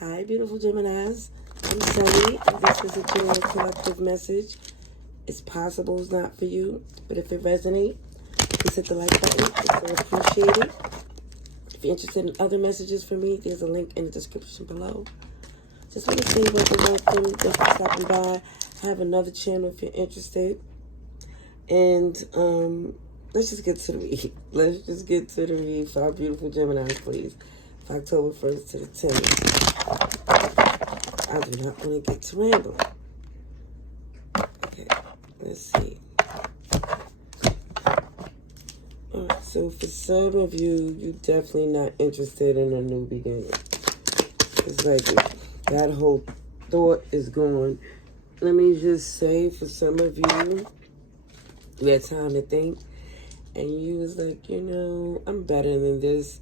Hi, beautiful Geminis. I'm Sally, and this is a general collective message. It's possible it's not for you, but if it resonates, please hit the like button. It's so appreciated. If you're interested in other messages from me, there's a link in the description below. Just want to say welcome. Thanks for stopping by. I have another channel if you're interested. And let's just get to the read. Let's just get to the read for our beautiful Geminis, please. From October 1st to the 10th. I do not want to get to random. Okay, let's see. Alright, so for some of you, you're definitely not interested in a new beginning. It's like that whole thought is gone. Let me just say, for some of you, you had time to think, and you was like, you know, I'm better than this.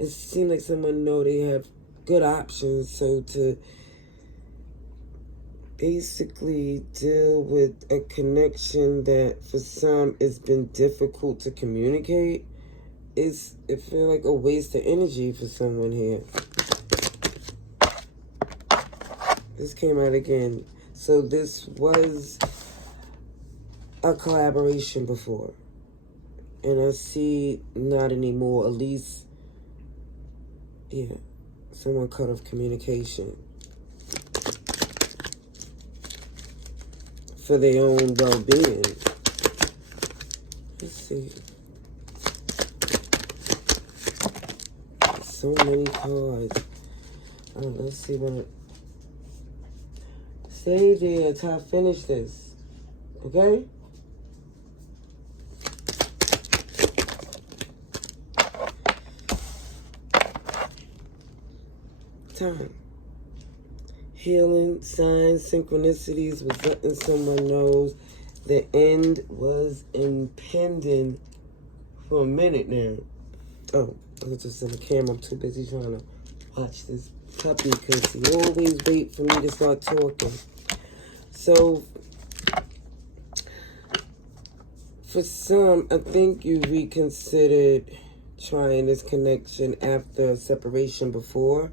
It seems like someone know they have good options, so to basically deal with a connection that for some it's been difficult to communicate, it feels like a waste of energy for someone here. This came out again. So this was a collaboration before, and I see not anymore, at least. Yeah, someone cut off communication for their own well-being. Let's see. So many cards. Let's see what stay there till I finish this. Okay? Time. Healing, signs, synchronicities was letting someone knows the end was impending for a minute now. Oh, I was just in the camera. I'm too busy trying to watch this puppy because he always wait for me to start talking. So, for some, I think you reconsidered trying this connection after separation before.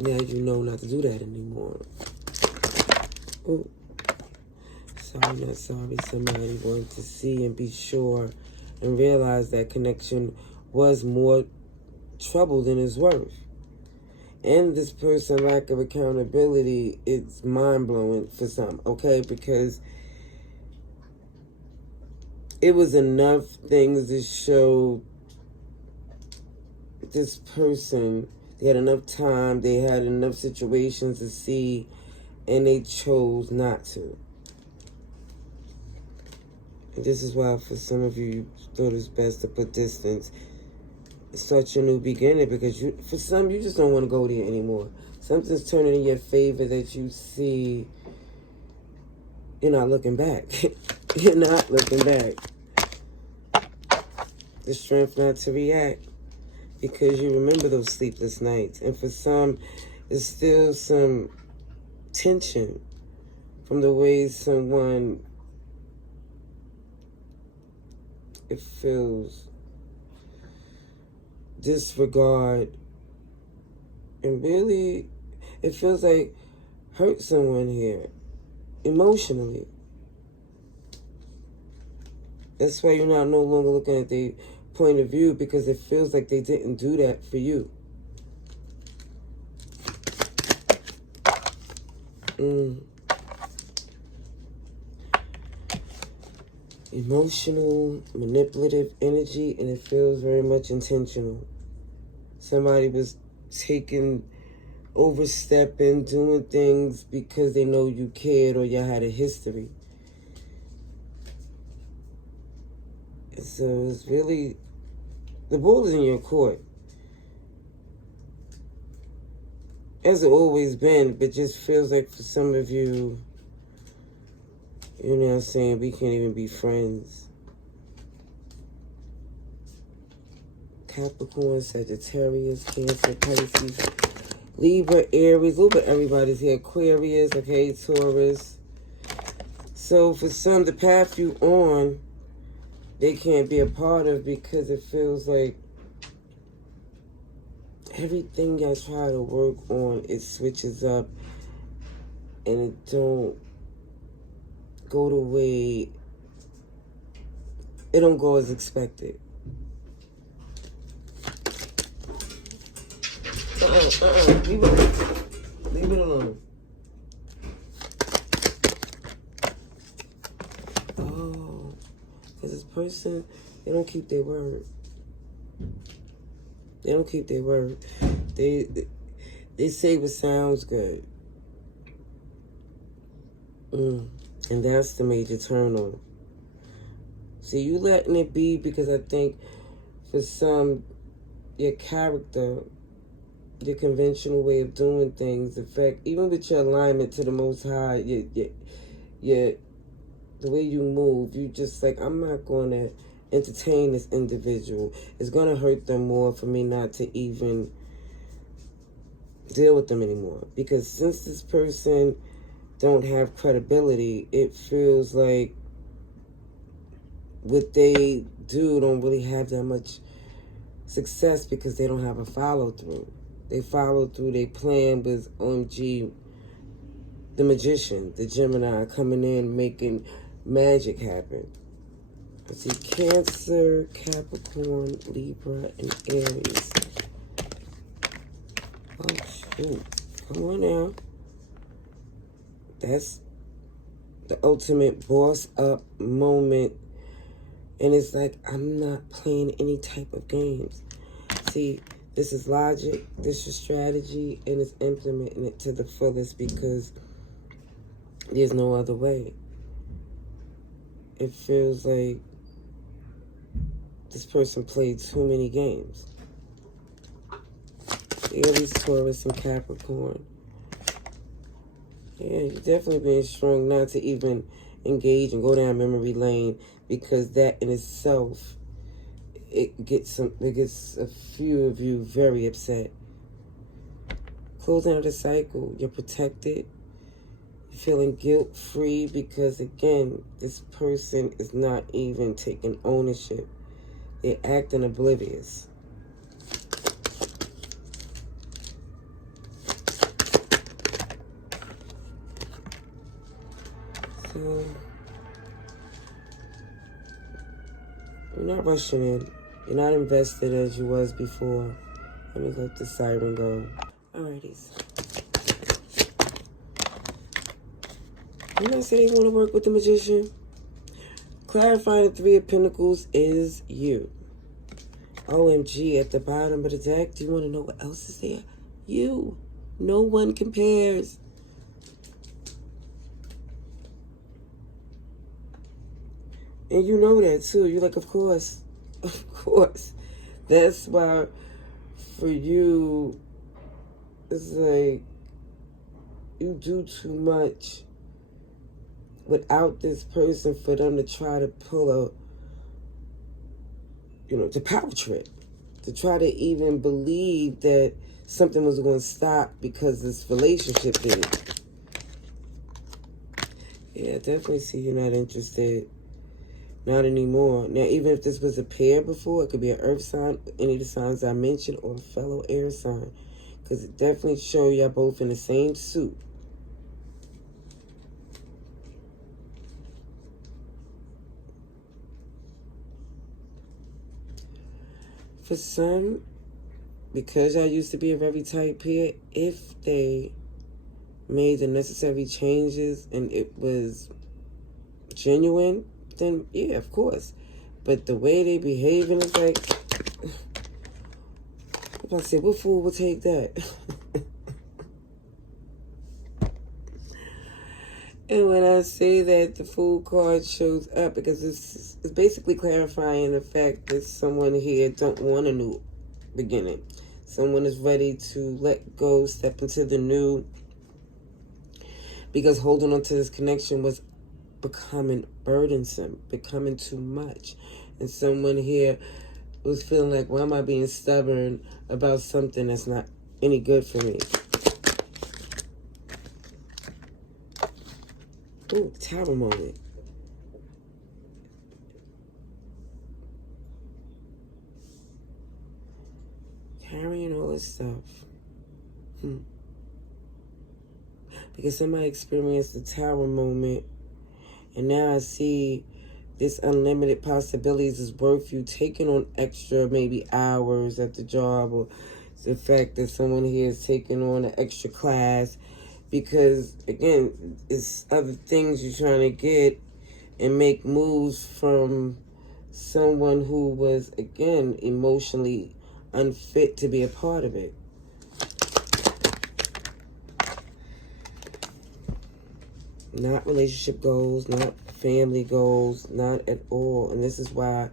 Now you know not to do that anymore. Oh, sorry, not sorry. Somebody wanted to see and be sure and realize that connection was more trouble than it's worth. And this person lack of accountability, it's mind-blowing for some, okay? Because it was enough things to show this person. They had enough time, they had enough situations to see, and they chose not to. And this is why for some of you thought it's best to put distance. Start your new beginning, because for some, you just don't want to go there anymore. Something's turning in your favor that you see. You're not looking back. You're not looking back. The strength not to react. Because you remember those sleepless nights. And for some, there's still some tension from the way someone, it feels disregard. And really, it feels like hurt someone here emotionally. That's why you're not no longer looking at the point of view, because it feels like they didn't do that for you. Emotional, manipulative energy, and it feels very much intentional. Somebody was overstepping, doing things because they know you cared or you had a history. So it's really, the ball is in your court. As it always been, but just feels like for some of you, you know what I'm saying, we can't even be friends. Capricorn, Sagittarius, Cancer, Pisces, Libra, Aries, a little bit everybody's here. Aquarius, okay, Taurus. So for some, the path you on they can't be a part of, because it feels like everything y'all try to work on, it switches up and it don't go the way, it don't go as expected. Leave it alone. Leave it alone. Oh, because this person, they don't keep their word. They don't keep their word. They say what sounds good. And that's the major turn on. See, you letting it be, because I think for some, your character, your conventional way of doing things, in fact, even with your alignment to the Most High, the way you move, you just like, I'm not going to entertain this individual. It's going to hurt them more for me not to even deal with them anymore. Because since this person don't have credibility, it feels like what they do don't really have that much success, because they don't have a follow-through. They follow through. They plan with OMG, the magician, the Gemini, coming in, making magic happen. Let's see, Cancer, Capricorn, Libra, and Aries. Oh, shoot. Come on now. That's the ultimate boss up moment. And it's like, I'm not playing any type of games. See, this is logic, this is strategy, and it's implementing it to the fullest, because there's no other way. It feels like this person played too many games. Aries, Taurus, and Capricorn. Yeah, you're definitely being strong not to even engage and go down memory lane, because that in itself, it gets a few of you very upset. Closing out the cycle, you're protected. You're feeling guilt-free, because again, this person is not even taking ownership. They're acting oblivious. So, you're not rushing in. You're not invested as you was before. Let me let the siren go. Alrighties. You know, say they want to work with the magician. Clarifying the Three of Pentacles is you. OMG, at the bottom of the deck, do you want to know what else is there? You. No one compares. And you know that too. You're like, of course. Of course. That's why for you, it's like you do too much without this person for them to try to pull to power trip. To try to even believe that something was going to stop because this relationship did. Yeah, I definitely see you're not interested. Not anymore. Now, even if this was a pair before, it could be an earth sign, any of the signs I mentioned, or a fellow air sign. Because it definitely shows y'all both in the same suit. For some, because y'all used to be a very tight pair, if they made the necessary changes and it was genuine, then yeah, of course. But the way they behaving is like, I said, what fool will take that? And when I say that the Fool card shows up, because it's basically clarifying the fact that someone here don't want a new beginning. Someone is ready to let go, step into the new, because holding on to this connection was becoming burdensome, becoming too much. And someone here was feeling like, why am I being stubborn about something that's not any good for me? Ooh, tower moment. Carrying all this stuff. Because somebody experienced the tower moment, and now I see this unlimited possibilities is worth you taking on extra maybe hours at the job, or the fact that someone here is taking on an extra class, because again, it's other things you're trying to get and make moves from someone who was, again, emotionally unfit to be a part of it. Not relationship goals, not family goals, not at all. And this is why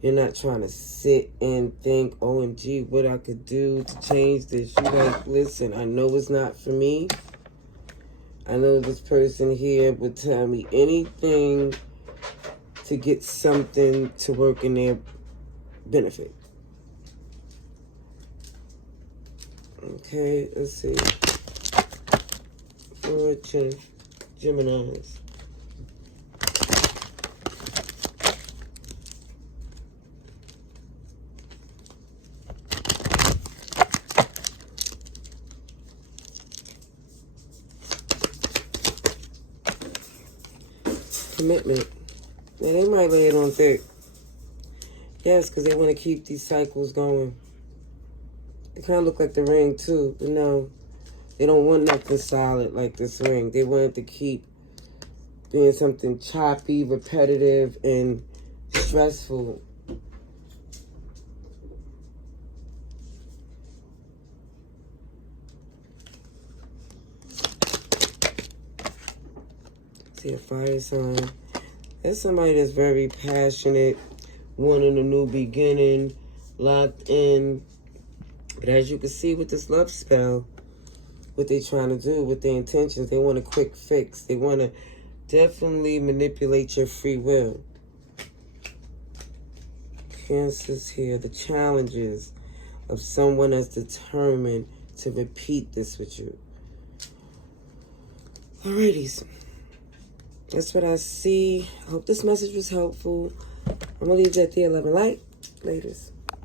you're not trying to sit and think, OMG, what I could do to change this. You're like, listen, I know it's not for me. I know this person here would tell me anything to get something to work in their benefit. Okay, let's see. For Geminis. Commitment. Now, they might lay it on thick. Yes, because they want to keep these cycles going. They kind of look like the ring, too. But no, they don't want nothing solid like this ring. They want it to keep being something choppy, repetitive, and stressful. See, a fire sign. That's somebody that's very passionate, wanting a new beginning, locked in. But as you can see with this love spell, what they're trying to do with their intentions, they want a quick fix. They want to definitely manipulate your free will. Cancers here, the challenges of someone that's determined to repeat this with you. Alrighties. That's what I see. I hope this message was helpful. I'm going to leave that there. Love and light. Laters.